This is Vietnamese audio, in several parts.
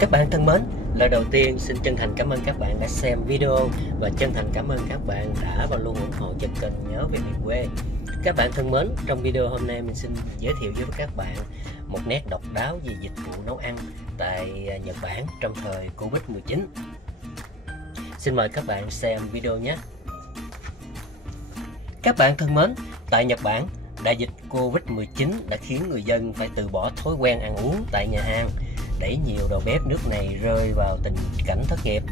Các bạn thân mến, lời đầu tiên xin chân thành cảm ơn các bạn đã xem video và chân thành cảm ơn các bạn đã và luôn ủng hộ cho kênh Nhớ Về Miền Quê. Các bạn thân mến, trong video hôm nay mình xin giới thiệu với các bạn một nét độc đáo về dịch vụ nấu ăn tại Nhật Bản trong thời Covid-19. Xin mời các bạn xem video nhé. Các bạn thân mến, tại Nhật Bản, đại dịch Covid-19 đã khiến người dân phải từ bỏ thói quen ăn uống tại nhà hàng, đẩy nhiều đầu bếp nước này rơi vào tình cảnh thất nghiệp.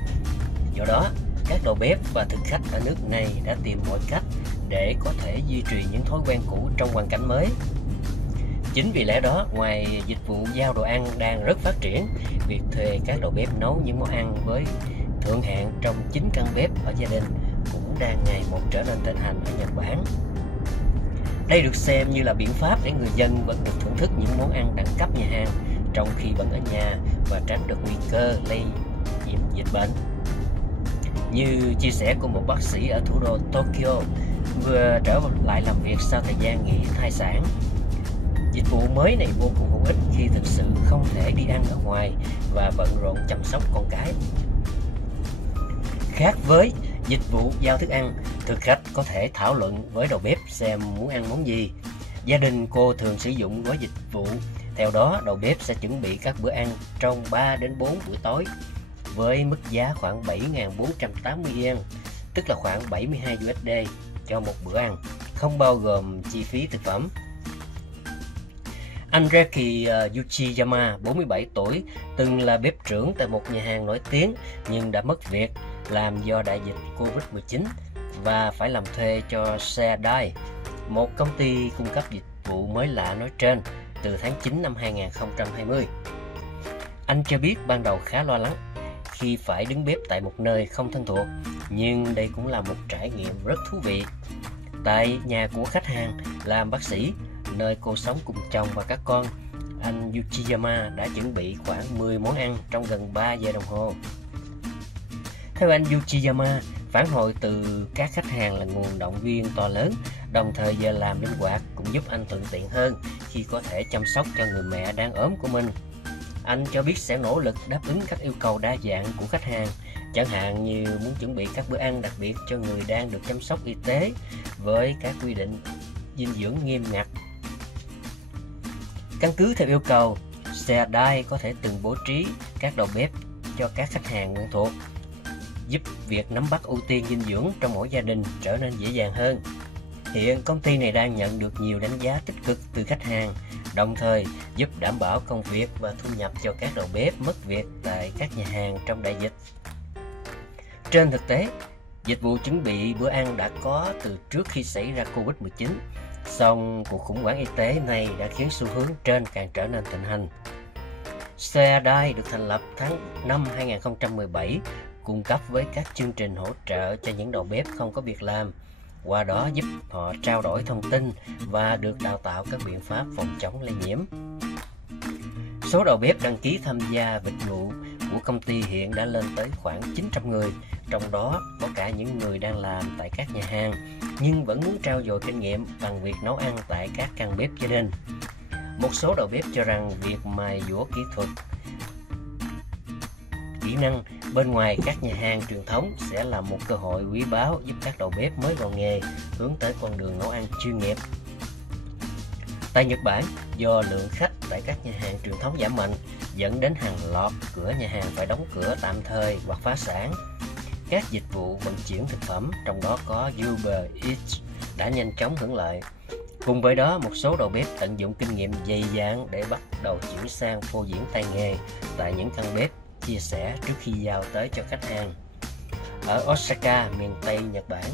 Do đó, các đầu bếp và thực khách ở nước này đã tìm mọi cách để có thể duy trì những thói quen cũ trong hoàn cảnh mới. Chính vì lẽ đó, ngoài dịch vụ giao đồ ăn đang rất phát triển, việc thuê các đầu bếp nấu những món ăn với thượng hạng trong chính căn bếp ở gia đình cũng đang ngày một trở nên thịnh hành ở Nhật Bản. Đây được xem như là biện pháp để người dân vẫn được thưởng thức những món ăn đẳng cấp nhà hàng trong khi vẫn ở nhà và tránh được nguy cơ lây nhiễm dịch bệnh. Như chia sẻ của một bác sĩ ở thủ đô Tokyo vừa trở lại làm việc sau thời gian nghỉ thai sản, dịch vụ mới này vô cùng hữu ích khi thực sự không thể đi ăn ở ngoài và bận rộn chăm sóc con cái. Khác với dịch vụ giao thức ăn, thực khách có thể thảo luận với đầu bếp xem muốn ăn món gì. Gia đình cô thường sử dụng gói dịch vụ. Theo đó, đầu bếp sẽ chuẩn bị các bữa ăn trong 3 đến 4 buổi tối với mức giá khoảng 7.480 yen, tức là khoảng 72 USD cho một bữa ăn, không bao gồm chi phí thực phẩm. Anh Reki Uchiyama, 47 tuổi, từng là bếp trưởng tại một nhà hàng nổi tiếng nhưng đã mất việc làm do đại dịch Covid-19 và phải làm thuê cho Seadai, một công ty cung cấp dịch vụ mới lạ nói trên, từ tháng 9 năm 2020. Anh cho biết ban đầu khá lo lắng khi phải đứng bếp tại một nơi không thân thuộc, nhưng đây cũng là một trải nghiệm rất thú vị. Tại nhà của khách hàng làm bác sĩ, nơi cô sống cùng chồng và các con, anh Uchiyama đã chuẩn bị khoảng 10 món ăn trong gần 3 giờ đồng hồ. Theo anh Uchiyama, phản hồi từ các khách hàng là nguồn động viên to lớn, đồng thời giờ làm linh hoạt cũng giúp anh thuận tiện hơn khi có thể chăm sóc cho người mẹ đang ốm của mình. Anh cho biết sẽ nỗ lực đáp ứng các yêu cầu đa dạng của khách hàng, chẳng hạn như muốn chuẩn bị các bữa ăn đặc biệt cho người đang được chăm sóc y tế với các quy định dinh dưỡng nghiêm ngặt. Căn cứ theo yêu cầu, Seadai có thể từng bố trí các đầu bếp cho các khách hàng quen thuộc, giúp việc nắm bắt ưu tiên dinh dưỡng trong mỗi gia đình trở nên dễ dàng hơn. Hiện công ty này đang nhận được nhiều đánh giá tích cực từ khách hàng, đồng thời giúp đảm bảo công việc và thu nhập cho các đầu bếp mất việc tại các nhà hàng trong đại dịch. Trên thực tế, dịch vụ chuẩn bị bữa ăn đã có từ trước khi xảy ra Covid-19, song cuộc khủng hoảng y tế này đã khiến xu hướng trên càng trở nên thịnh hành. Seadai được thành lập tháng 2017, cung cấp với các chương trình hỗ trợ cho những đầu bếp không có việc làm, qua đó giúp họ trao đổi thông tin và được đào tạo các biện pháp phòng chống lây nhiễm. Số đầu bếp đăng ký tham gia dịch vụ của công ty hiện đã lên tới khoảng 900 người, trong đó có cả những người đang làm tại các nhà hàng nhưng vẫn muốn trau dồi kinh nghiệm bằng việc nấu ăn tại các căn bếp gia đình. Một số đầu bếp cho rằng việc mài dũa kỹ năng bên ngoài các nhà hàng truyền thống sẽ là một cơ hội quý báu giúp các đầu bếp mới vào nghề hướng tới con đường nấu ăn chuyên nghiệp. Tại Nhật Bản, do lượng khách tại các nhà hàng truyền thống giảm mạnh dẫn đến hàng loạt cửa nhà hàng phải đóng cửa tạm thời hoặc phá sản, các dịch vụ vận chuyển thực phẩm, trong đó có Uber Eats, đã nhanh chóng hưởng lợi. Cùng với đó, một số đầu bếp tận dụng kinh nghiệm dày dạn để bắt đầu chuyển sang phô diễn tay nghề tại những căn bếp chia sẻ trước khi giao tới cho khách hàng. Ở Osaka, miền Tây Nhật Bản,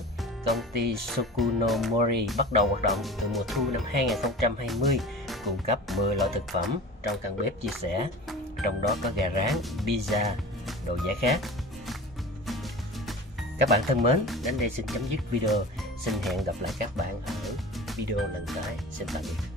công ty Sokunomori bắt đầu hoạt động từ mùa thu năm 2020, cung cấp 10 loại thực phẩm trong căn bếp chia sẻ, trong đó có gà rán, pizza, đồ giải khát. Các bạn thân mến, đến đây xin chấm dứt video. Xin hẹn gặp lại các bạn ở video lần tới. Xin tạm biệt.